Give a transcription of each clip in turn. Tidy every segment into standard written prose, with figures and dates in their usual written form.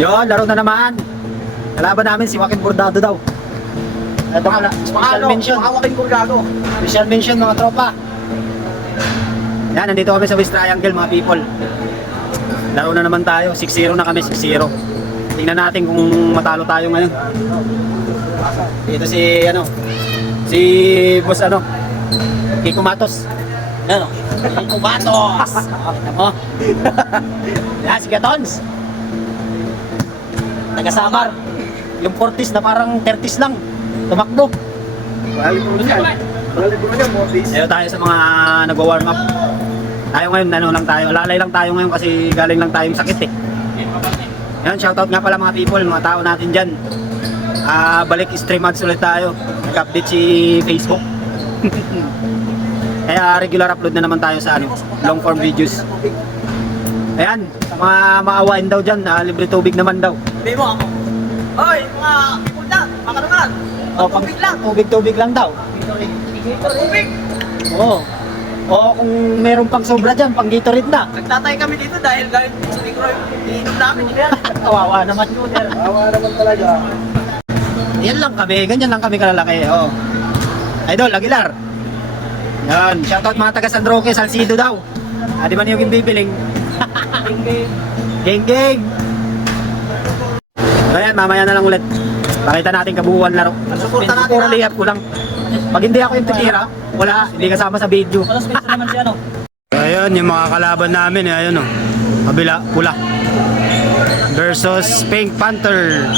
Yun, laro na naman. Kalaban namin si Joaquin Bordado daw. Ito pala, special mention. Joaquin Bordado. Special mention mga tropa. Yan, nandito kami sa West Triangle mga people. Laro na naman tayo, 6-0 na kami, 6-0. Tingnan natin kung matalo tayo ngayon. Dito si, si boss Kiko Matos. Ano? Kiko Matos! Ano? Yan, si Gatons. Taga-Samar. Yung 40s na parang 30s lang. Tumakbo. Balik mo niyan. Balik mo niyan, Mortis. Ayaw tayo sa mga nagwa-warm up. Tayo ngayon, lalay lang tayo ngayon kasi galing lang tayong sakit eh. Yan, shoutout nga pala mga people, mga tao natin dyan. Balik stream ads ulit tayo. Nag-update si Facebook. Kaya regular upload na naman tayo sa long form videos. Ayan, mga maawain daw dyan, libre tubig naman daw. Hindi mo ako. Hoy, mga people na, mga naman. Tubig lang. Tubig lang daw. Tubig. Oo. Oo, kung meron pang sobra dyan, pang Gatorade na. Nagtatay kami dito dahil sa micro iinom namin. Kawawa naman yun. Kawawa naman talaga. Yan lang kami, ganyan lang kami kalalaki. Oh. Idol, Aguilar. Yan, shoutout mga taga San Roque, Salcido daw. Di ba niyo yung bibiling? Geng geng. Ayan, mamaya na lang ulit. Pakita natin kabuuan laro. Suporta natin. Puro layup ko lang. Pag hindi ako yung titira, wala, hindi kasama sa video. Alas pizza naman siya, no? Ayun, yung mga kalaban namin, ayun o. Kabila, pula. Versus Pink Panther.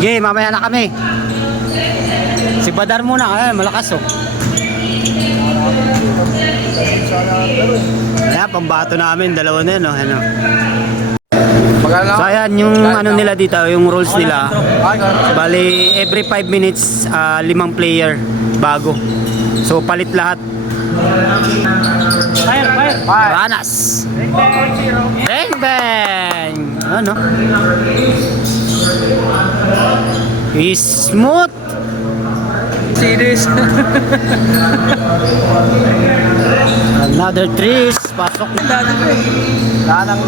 Okay, mamaya na kami. Si Badar muna, malakas o. Ayan, pambato namin, dalawa na yun o. Ano. So ayan, yung nila dito, yung rules nila. Bali, every 5 minutes, 5 player bago. So palit lahat. Fire. Ranas. Bang bang. Ano? Smooth. Series. Another trees. Pasok. Lanang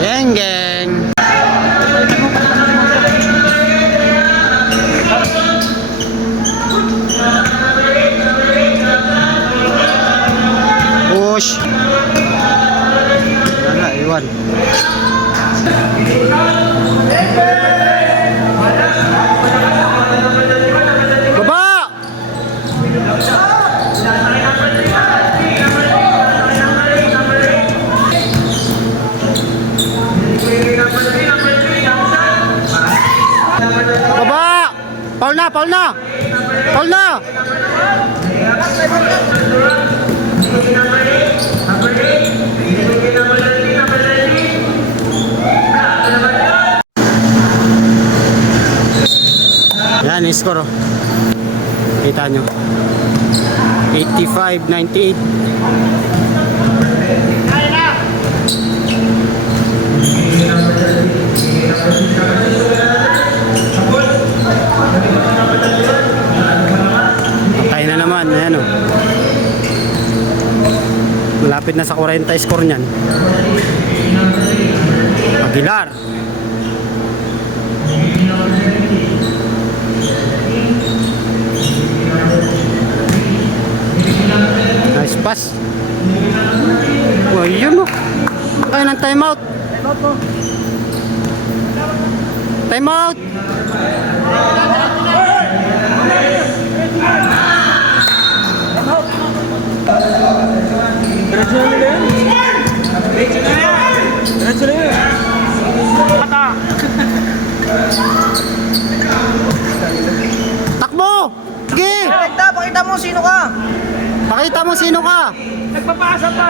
Geng geng. Push. Wala, iwan. Baba! Baba! Paul na! Paul na! Paul na! Yan, score oh. Kita nyo 85-98. Patay na naman, ayan oh. Malapit na sa 40 score nyan. Aguilar. Nice pass. Oh, yun oh. Kaya ng time out. Time out. Takbo. Sige. Pakita mo sino ka. Pakita mo sino ka. Nagpapasa pa.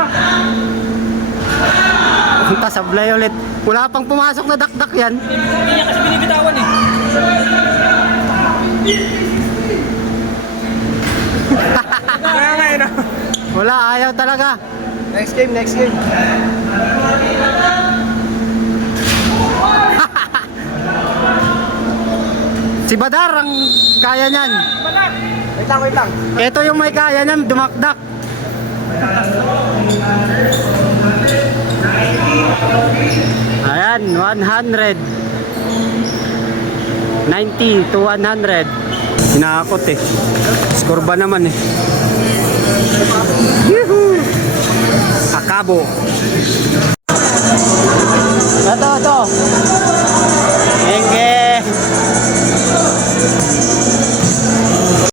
Punta sablay ulit. Wala pang pumasok na dakdak yan. Hindi niya kasi binibitawan eh. Kaya ngayon. Wala, ayaw talaga. Next game. Si Badar ang kaya niyan. Balat! Wait lang. Ito yung may kaya niyan, dumakdak. Ayan, 100. 90 to 100. Hinakot eh. Score ba naman eh. Yuhu! Akabo. Ito.